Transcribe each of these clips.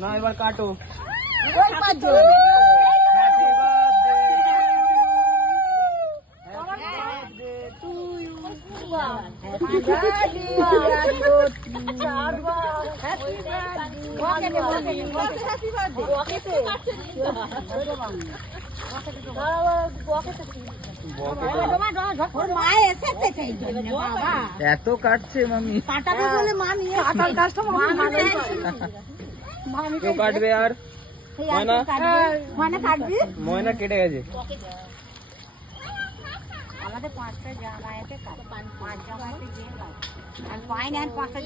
না এবার কাটো। ওই পাঁচজন মা এসেছে সেই জন্য বাবা এত কাটছে মামি। কাটাবে বলে মা নিয়ে কাটার কাজটা মা কেউ কাটবে আর? ময়না? কাটবি। ময়না কেটে গেছে। আমাদের পাঁচটা জামা আছে পাঁচ জামাতে গিয়ে আর পাইনি আর পাঁচটা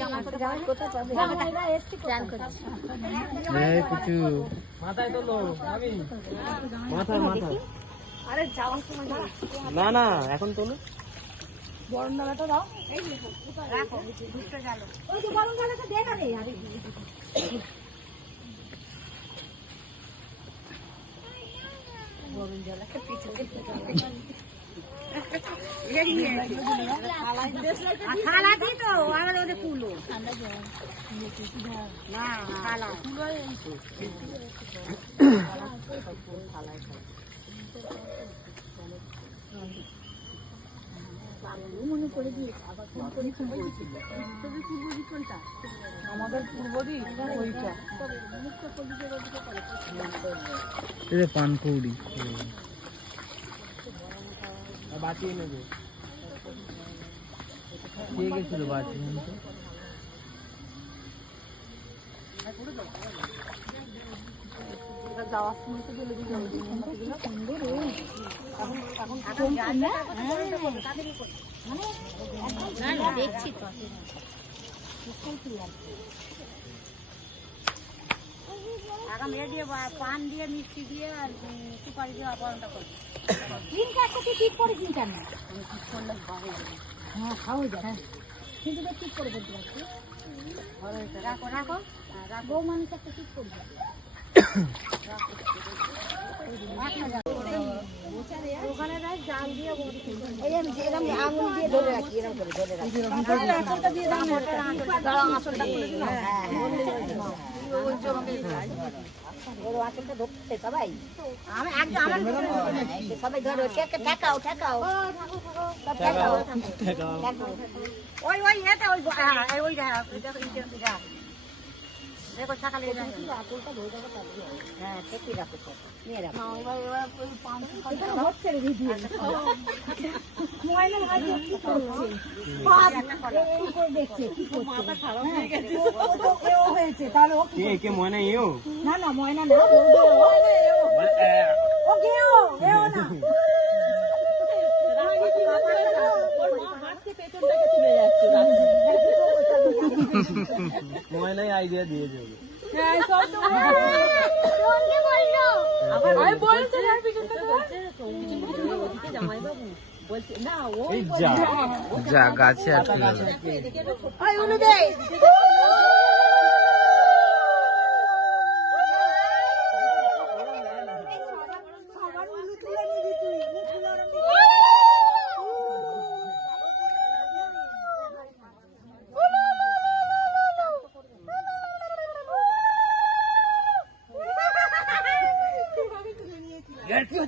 এই কিছু মাথায় আমি। মাথায় মাথায়। আরে যাওয়ার সময় না না এখন তোলো ডালাটা দাও। রাখো দুটো জালো ওই যে গরম ডালাটা দে না রে আরে। থালা দিই তো? আমার ওদের কুলো। না থালা। এই যে পানকৌড়ি বাঁচিয়ে নেবে। কে গেছিল দেখছি তো পান দিয়ে মিষ্টি দিয়ে আর সুপারি দিয়ে অপহরণটা করব তিন ঠিক করে দিন কেন হ্যাঁ খাওয়া যায় কিন্তু তো ঠিক করে বলতে পারছি। রাখো রাখো। হ্যাঁ, বউ মানুষ একটা ঠিক করবে ওখানে রাখ জাল দিয়ে এই আমি এরকম আঙুল দিয়ে ধরে রাখি এরকম করে ধরে রাখি। আসলটা দিয়ে দাও আসলটা খুলে দিলাম হ্যাঁ ওর আসলটা ধরতে সবাই আমি একদম আমার সবাই ধরো ঠেকে ঠেকাও ঠেকাও সব ঠেকাও ঠেকাও ওই ওই এটা ওই হ্যাঁ ওই হ্যাঁ দেখো সকালে আসলটা ধরে দেবো হ্যাঁ ঠিকই রাখো নিয়ে রাখো হচ্ছে রে ভাই কি করছে দেখছে কি করছে মাথা খারাপ হয়ে গেছে ও হয়েছে তাহলে ও কে কে ময়না ইও না না ময়না না ও ও গেও গেও না ময়নাই আইডিয়া দিয়ে যাবে এই যা যা গাছে আটকে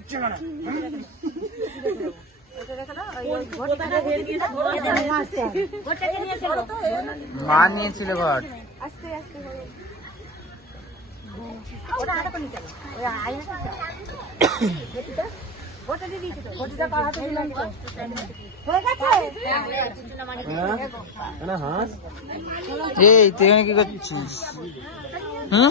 গেল ওই উনু দে কি হচ্ছে না মা নিয়েছিল ঘর ওটা ওই? দিয়ে দিয়েছি তো। হাতে দিলাম তো? হয়ে গেছে? হ্যাঁ হাঁস এই তুই কি করছিস হুম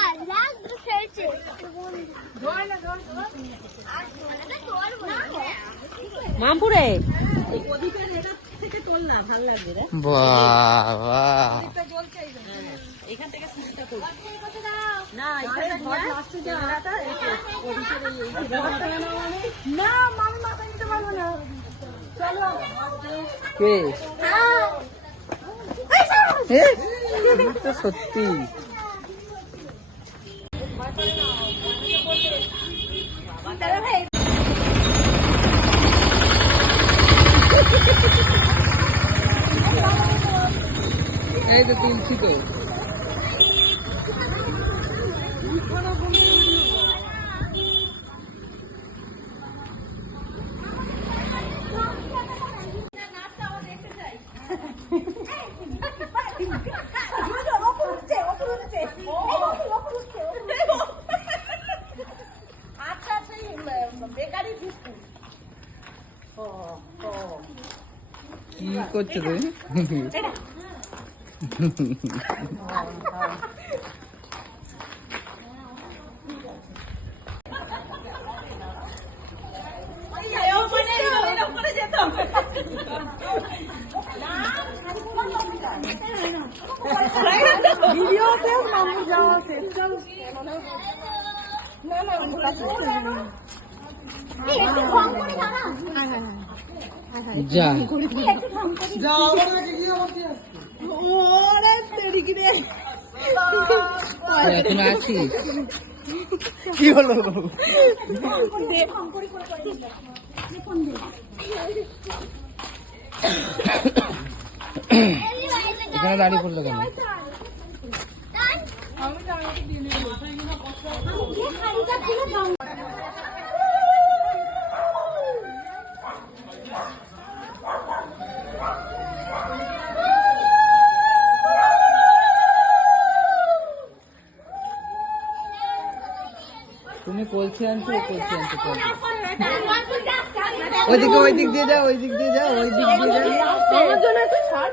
মামপুরে? না মামি মাথা নিতে পারব না চলো কে এ, সত্যি এই তো তুলছি তো আচ্ছা আচ্ছা বেকারি বিস্কুট কি করছ তুমি ভিডিওতে মামু যাওয়া শেষ যা ওরে তেরিকি রে এখন আছিস কি হলো? এখানে দাঁড়িয়ে পড়ল কেন তুমি ওইদিকে ওই দিক দিয়ে ওই দিক দিয়ে ওই দিক দিয়ে যাও আমার জন্য একটু ছাড়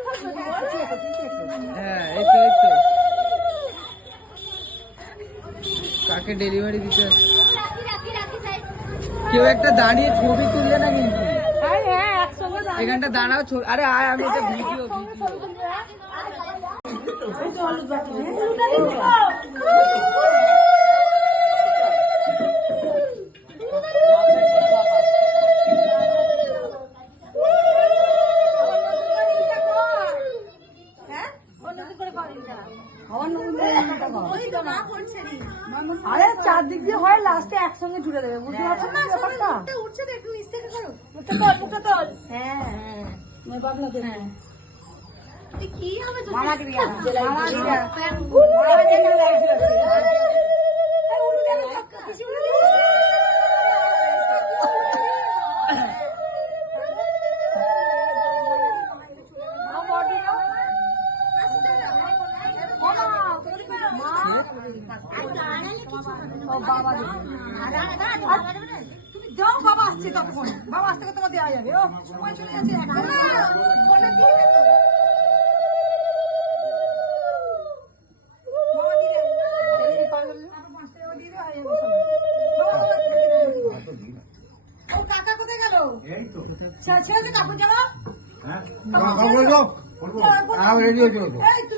হ্যাঁ এই তো এই তো। কাকে ডেলিভারি দিতে কেউ একটা দাঁড়িয়ে ছবি তুললে না কিন্তু। এখানটা দাঁড়াও ছবি আরে আয় আমি এটা ভিডিও ভিডিও একসঙ্গে দেবে বুঝতে পারছ না ব্যাপারটা? উঠছে না একটু নিচ থেকে করো। মুখটা তোল মুখটা তোল। হ্যাঁ হ্যাঁ। বাবলা দেখ। কি হবে তো? মামা ক্রিয়া মামা দেবে তো কিছু উড়ু দেবে নাও বডি নাও ও বাবা তুমি যাও বাবা আসছে তখন। বাবা আসতে তোমার দেওয়া যাবে। ও সময় চলে যাচ্ছে। এই হয়ে। কাকা কোথায় গেল ছে- ছেড়েছে কাপড় জামা রেডি হয়েছিল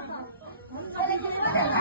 মামা